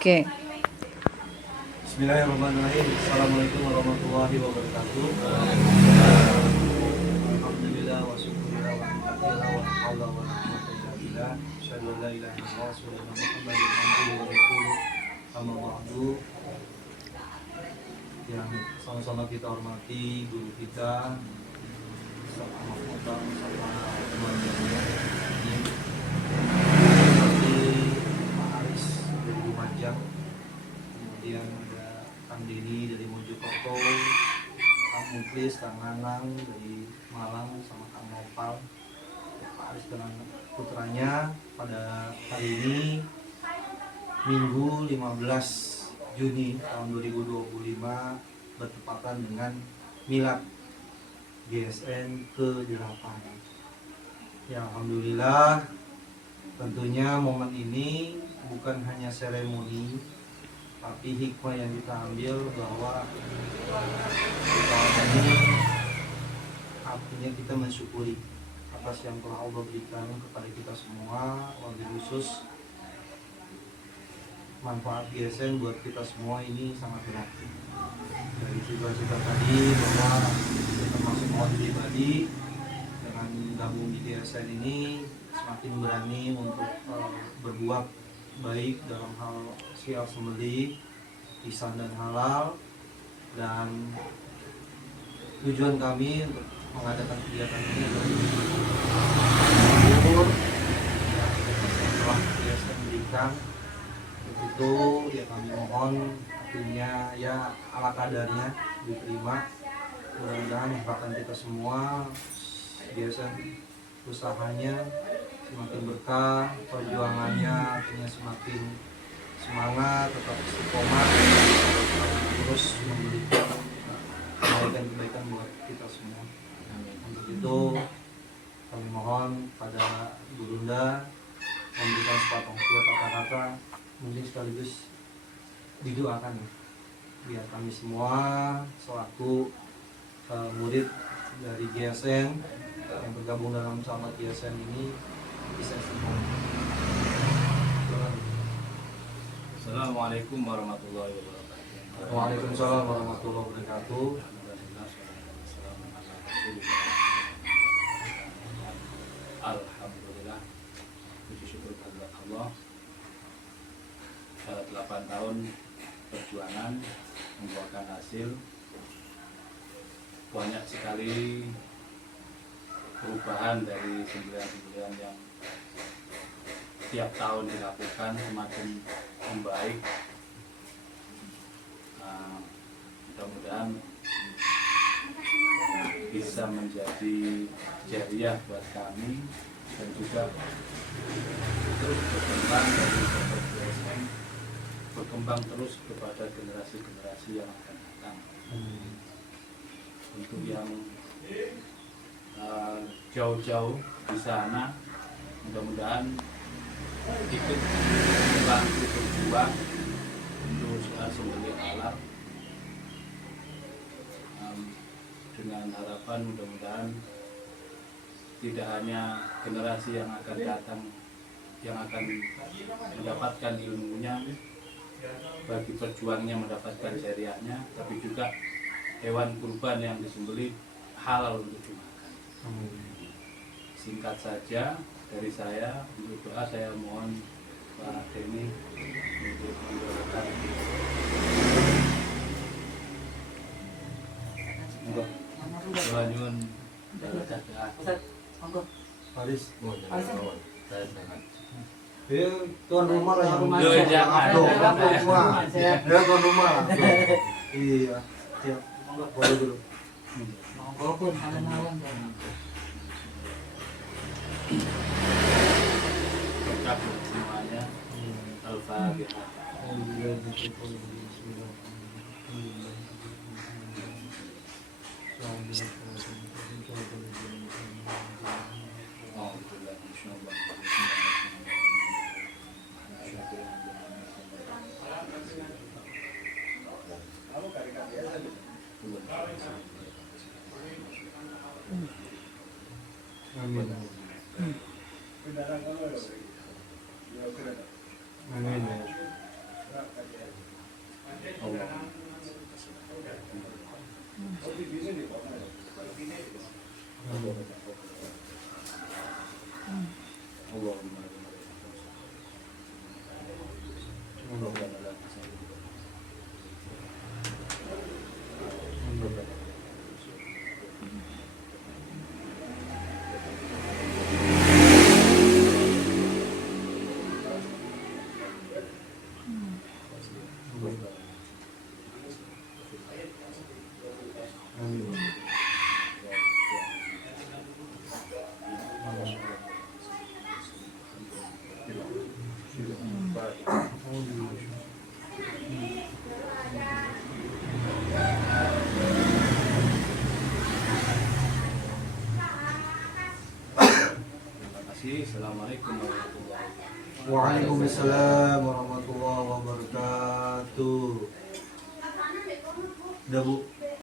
Oke. Bismillahirrahmanirrahim. Assalamualaikum warahmatullahi wabarakatuh. Alhamdulillah wa syukurillah wa ni'matillah wa haula wa la quwwata illa billah. Asyhadu an la ilaha illallah wa asyhadu anna Muhammadan abduhu wa rasuluh. Amma ba'du. Yang sama-sama kita hormati guru kita, Ustaz Ahmad Muhtar, sama teman-teman ini. Seperti Pak Aris dari Lumajang, kemudian ada Kang Deni dari Mojokerto, Kang Muklis, Kang Nanang dari Malang, sama Kang Nopal, Pak Aris dengan putranya. Pada hari ini Minggu 15 Juni tahun 2025 bertepatan dengan Milad GSN ke-8. Ya, alhamdulillah, tentunya momen ini bukan hanya seremoni, tapi hikmah yang kita ambil bahwa tahun ini artinya kita mensyukuri atas yang telah Allah berikan kepada kita semua, wabil khusus manfaat GSN buat kita semua ini sangat berarti. Dari cita-cita tadi bahwa kita termasuk mohon pribadi dengan gabung di GSN ini semakin berani untuk berbuat baik dalam hal siar sembelih, ihsan dan halal, dan tujuan kami untuk mengadakan kegiatan ini adalah bersyukur ya setelah GSN berikan itu ya kami mohon akhirnya ya ala kadarnya diterima. Mudah-mudahan harapan kita semua biasa usahanya semakin berkah, perjuangannya akhirnya semakin semangat, tetap istiqomah terus memberikan kebaikan-kebaikan buat kita semua. Untuk itu kami mohon pada Gurunda memberikan sepatong dua kata-kata mungkin sekaligus didoakan biar kami semua selaku murid dari GSN yang bergabung dalam sahabat GSN ini bisa istiqomah. Assalamualaikum warahmatullahi wabarakatuh. Waalaikumsalam warahmatullahi wabarakatuh. Alhamdulillah, puji syukur kepada Allah. 8 tahun perjuangan membuahkan hasil. Banyak sekali perubahan dari sembilan yang tiap tahun dilakukan semakin membaik. Mudah-mudahan bisa menjadi jariah buat kami dan juga terus berkembang dari GSN, berkembang terus kepada generasi-generasi yang akan datang. Untuk yang jauh-jauh di sana, mudah-mudahan ikut membantu berjuang untuk soal sembelih halal, dengan harapan mudah-mudahan tidak hanya generasi yang akan datang yang akan mendapatkan ilmunya bagi perjuangnya mendapatkan syariahnya, tapi juga hewan kurban yang disembelih halal untuk dimakan. Singkat saja dari saya, untuk doa saya mohon Pak Deni untuk mendoakan. Doa nyun. Haris, Saya sangat. tuan rumah lah yang Jangan. tuan rumah lah. Iya, siap. Boleh dulu. Lengkap semuanya. Al-Fatihah. Amin. Amin. Mudah-mudahan Allah bisa. Terima kasih. Assalamualaikum warahmatullahi wabarakatuh. Waalaikumsalam warahmatullahi wabarakatuh. Udah Bu.